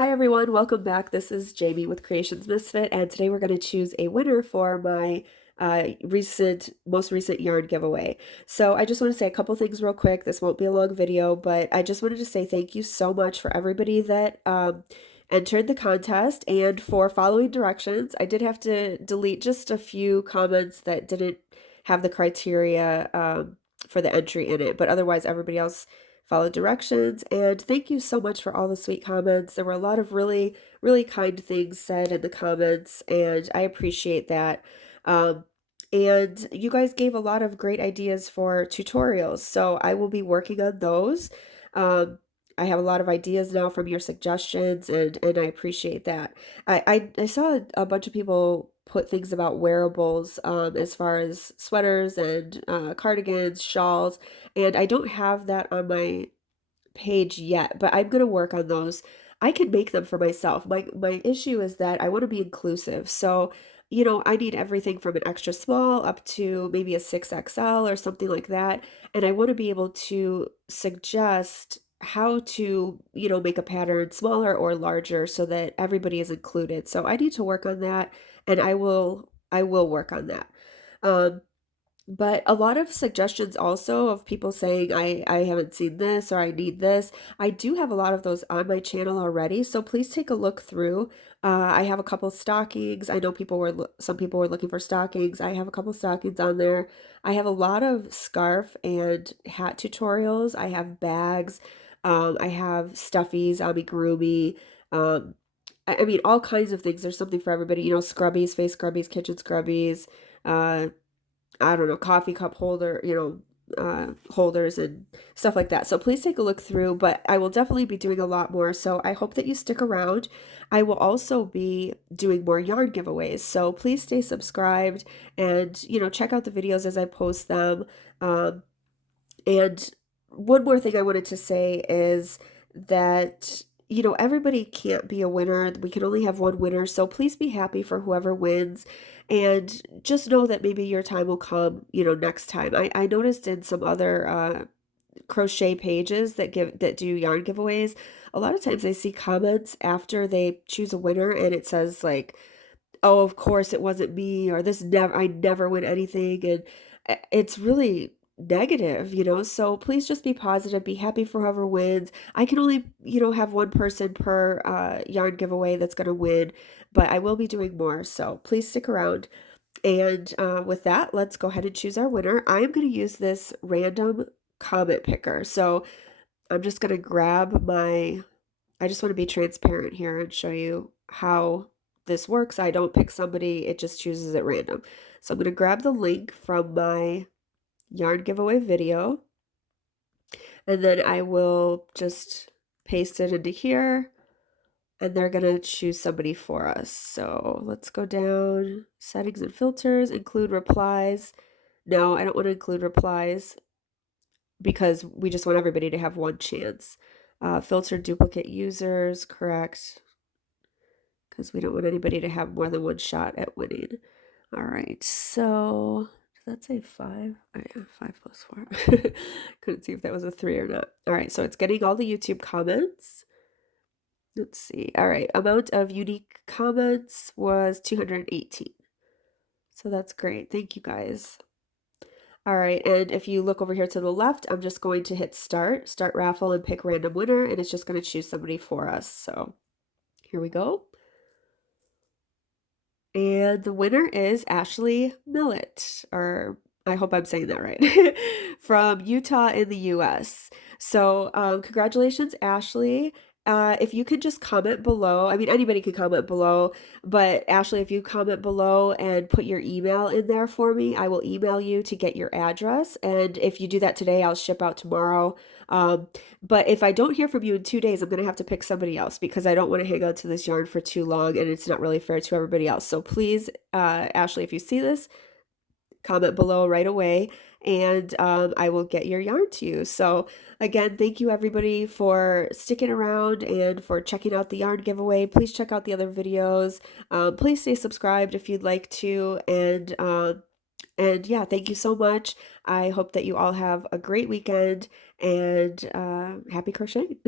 Hi everyone, welcome back. This is Jamie with Creations Misfit, and today we're going to choose a winner for my most recent yarn giveaway. So I just want to say a couple things real quick. This won't be a long video, but I just wanted to say thank you so much for everybody that entered the contest and for following directions. I did have to delete just a few comments that didn't have the criteria for the entry in it, but otherwise everybody else follow directions. And thank you so much for all the sweet comments. There were a lot of really, really kind things said in the comments, and I appreciate that. And you guys gave a lot of great ideas for tutorials, so I will be working on those. Um, I have a lot of ideas now from your suggestions, and I appreciate that. I saw a bunch of people put things about wearables as far as sweaters and cardigans, shawls, and I don't have that on my page yet, but I'm gonna work on those. I can make them for myself. My issue is that I want to be inclusive. So, I need everything from an extra small up to maybe a 6XL or something like that. And I want to be able to suggest how to, make a pattern smaller or larger so that everybody is included. So I need to work on that, and I will work on that. Um, but a lot of suggestions also of people saying, I haven't seen this or I need this. I do have a lot of those on my channel already, so please take a look through. I have a couple stockings. I know some people were looking for stockings. I have a couple stockings on there. I have a lot of scarf and hat tutorials. I have bags. I have stuffies, amigurumi. I mean, all kinds of things. There's something for everybody. Scrubbies, face scrubbies, kitchen scrubbies. I don't know, coffee cup holder, holders and stuff like that. So please take a look through, but I will definitely be doing a lot more. So I hope that you stick around. I will also be doing more yarn giveaways. So please stay subscribed and, check out the videos as I post them. And one more thing I wanted to say is that, everybody can't be a winner. We can only have one winner. So please be happy for whoever wins. And just know that maybe your time will come, next time. I noticed in some other crochet pages that do yarn giveaways, a lot of times I see comments after they choose a winner and it says like, oh, of course it wasn't me, or I never win anything. And it's really negative, so please just be positive, be happy for whoever wins. I can only, have one person per yarn giveaway that's going to win, but I will be doing more, so please stick around. And with that, let's go ahead and choose our winner. I am going to use this random comment picker, so I'm just going to I just want to be transparent here and show you how this works. I don't pick somebody, it just chooses at random. So I'm going to grab the link from my yarn giveaway video, and then I will just paste it into here, and they're going to choose somebody for us. So let's go down, settings and filters, include replies. No, I don't want to include replies because we just want everybody to have one chance. Filter duplicate users, correct, because we don't want anybody to have more than one shot at winning. All right, so did that say 5? Oh, yeah, 5 plus 4. Couldn't see if that was a 3 or not. All right, so it's getting all the YouTube comments. Let's see. All right, amount of unique comments was 218. So that's great. Thank you guys. All right, and if you look over here to the left, I'm just going to hit start raffle, and pick random winner, and it's just going to choose somebody for us. So here we go. And the winner is Ashley Millett, or I hope I'm saying that right, from Utah in the US. So, congratulations, Ashley. If you could just comment below, I mean, anybody can comment below, but Ashley, if you comment below and put your email in there for me, I will email you to get your address. And if you do that today, I'll ship out tomorrow. But if I don't hear from you in 2 days, I'm going to have to pick somebody else because I don't want to hang on to this yarn for too long and it's not really fair to everybody else. So please, Ashley, if you see this, comment below right away, and I will get your yarn to you. So again, thank you everybody for sticking around and for checking out the yarn giveaway. Please check out the other videos. Please stay subscribed if you'd like to. And yeah, thank you so much. I hope that you all have a great weekend, and happy crocheting.